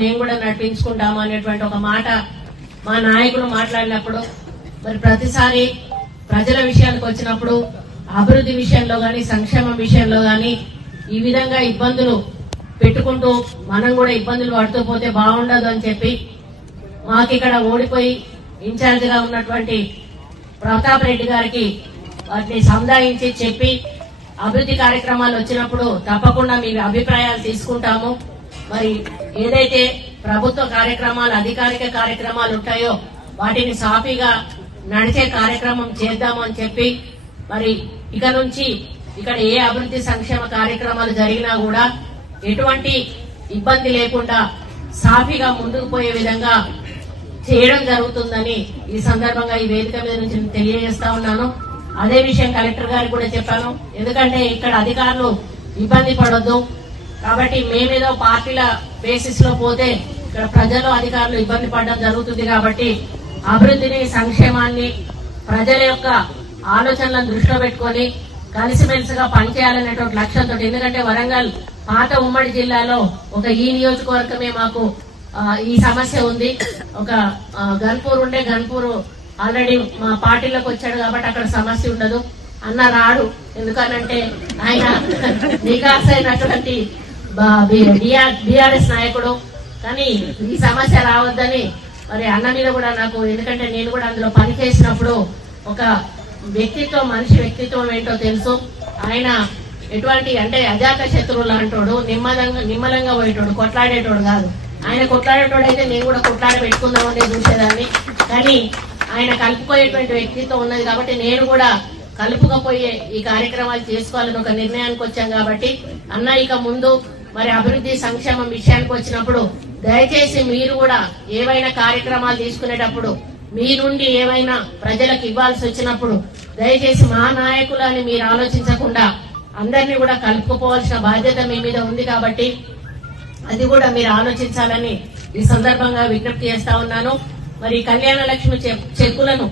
మేము కూడా నడిపించుకుంటాము అనేటువంటి ఒక మాట మా నాయకులు మాట్లాడినప్పుడు మరి ప్రతిసారి ప్రజల విషయానికి వచ్చినప్పుడు అభివృద్ధి విషయంలో గాని సంక్షేమం విషయంలో గాని ఈ విధంగా ఇబ్బందులు పెట్టుకుంటూ మనం కూడా ఇబ్బందులు పడుతూ పోతే బాగుండదు అని చెప్పి మాకు ఇక్కడ ఓడిపోయి ఇన్ఛార్జ్ గా ఉన్నటువంటి ప్రతాప్ రెడ్డి గారికి వాటిని సంధాయించి చెప్పి అభివృద్ధి కార్యక్రమాలు వచ్చినప్పుడు తప్పకుండా మీ అభిప్రాయాలు తీసుకుంటాము. మరి ఏదైతే ప్రభుత్వ కార్యక్రమాలు అధికారిక కార్యక్రమాలు ఉంటాయో వాటిని సాఫీగా నడిచే కార్యక్రమం చేద్దాము అని చెప్పి మరి ఇక నుంచి ఇక్కడ ఏ అభివృద్ధి సంక్షేమ కార్యక్రమాలు జరిగినా కూడా ఎటువంటి ఇబ్బంది లేకుండా సాఫీగా ముందుకు పోయే విధంగా చేయడం జరుగుతుందని ఈ సందర్భంగా ఈ వేదిక మీద నుంచి తెలియజేస్తా ఉన్నాను. అదే విషయం కలెక్టర్ గారికి కూడా చెప్పాను. ఎందుకంటే ఇక్కడ అధికారులు ఇబ్బంది పడొద్దు కాబట్టి మేమేదో పార్టీల బేసిస్ లో పోతే ఇక్కడ ప్రజలు అధికారులు ఇబ్బంది పడడం జరుగుతుంది కాబట్టి అభివృద్ధిని సంక్షేమాన్ని ప్రజల యొక్క ఆలోచనలను దృష్టిలో పెట్టుకుని కలిసిమెలిసిగా పనిచేయాలనేటువంటి లక్ష్యంతో, ఎందుకంటే వరంగల్ పాత ఉమ్మడి జిల్లాలో ఒక ఈ నియోజకవర్గమే మాకు ఈ సమస్య ఉంది. ఒక గన్పూర్ ఉండే గన్పూర్ ఆల్రెడీ మా పార్టీలోకి వచ్చాడు కాబట్టి అక్కడ సమస్య ఉండదు. అన్న రాడు ఎందుకనంటే ఆయన నికాస్ అయినటువంటి బీఆర్ఎస్ నాయకుడు. కానీ ఈ సమస్య రావద్దని మరి అన్న మీద కూడా నాకు, ఎందుకంటే నేను కూడా అందులో పని చేసినప్పుడు ఒక వ్యక్తిత్వం, మనిషి వ్యక్తిత్వం ఏంటో తెలుసు. ఆయన ఎటువంటి అంటే అజాత శత్రువు లాంటోడు, నిమ్మలంగా పోయేటోడు, కొట్లాడేటోడు కాదు. ఆయన కొట్లాడేటోడు అయితే నేను కూడా కొట్లాడ పెట్టుకుందామని చూసేదాన్ని. కానీ ఆయన కలుపుకోయేటువంటి వ్యక్తిత్వం ఉన్నది కాబట్టి నేను కూడా కలుపుకపోయే ఈ కార్యక్రమాలు చేసుకోవాలని ఒక నిర్ణయానికి వచ్చాం. కాబట్టి అన్న ఇక ముందు మరి అభివృద్ధి సంక్షేమం విషయానికి వచ్చినప్పుడు దయచేసి మీరు కూడా ఏవైనా కార్యక్రమాలు తీసుకునేటప్పుడు మీ నుండి ఏమైనా ప్రజలకు ఇవ్వాల్సి వచ్చినప్పుడు దయచేసి మా నాయకులని మీరు ఆలోచించకుండా అందరినీ కూడా కలుపుకోవాల్సిన బాధ్యత మీ మీద ఉంది. కాబట్టి అది కూడా మీరు ఆలోచించాలని ఈ సందర్భంగా విజ్ఞప్తి చేస్తా ఉన్నాను. మరి కళ్యాణ లక్ష్మి చెక్కులను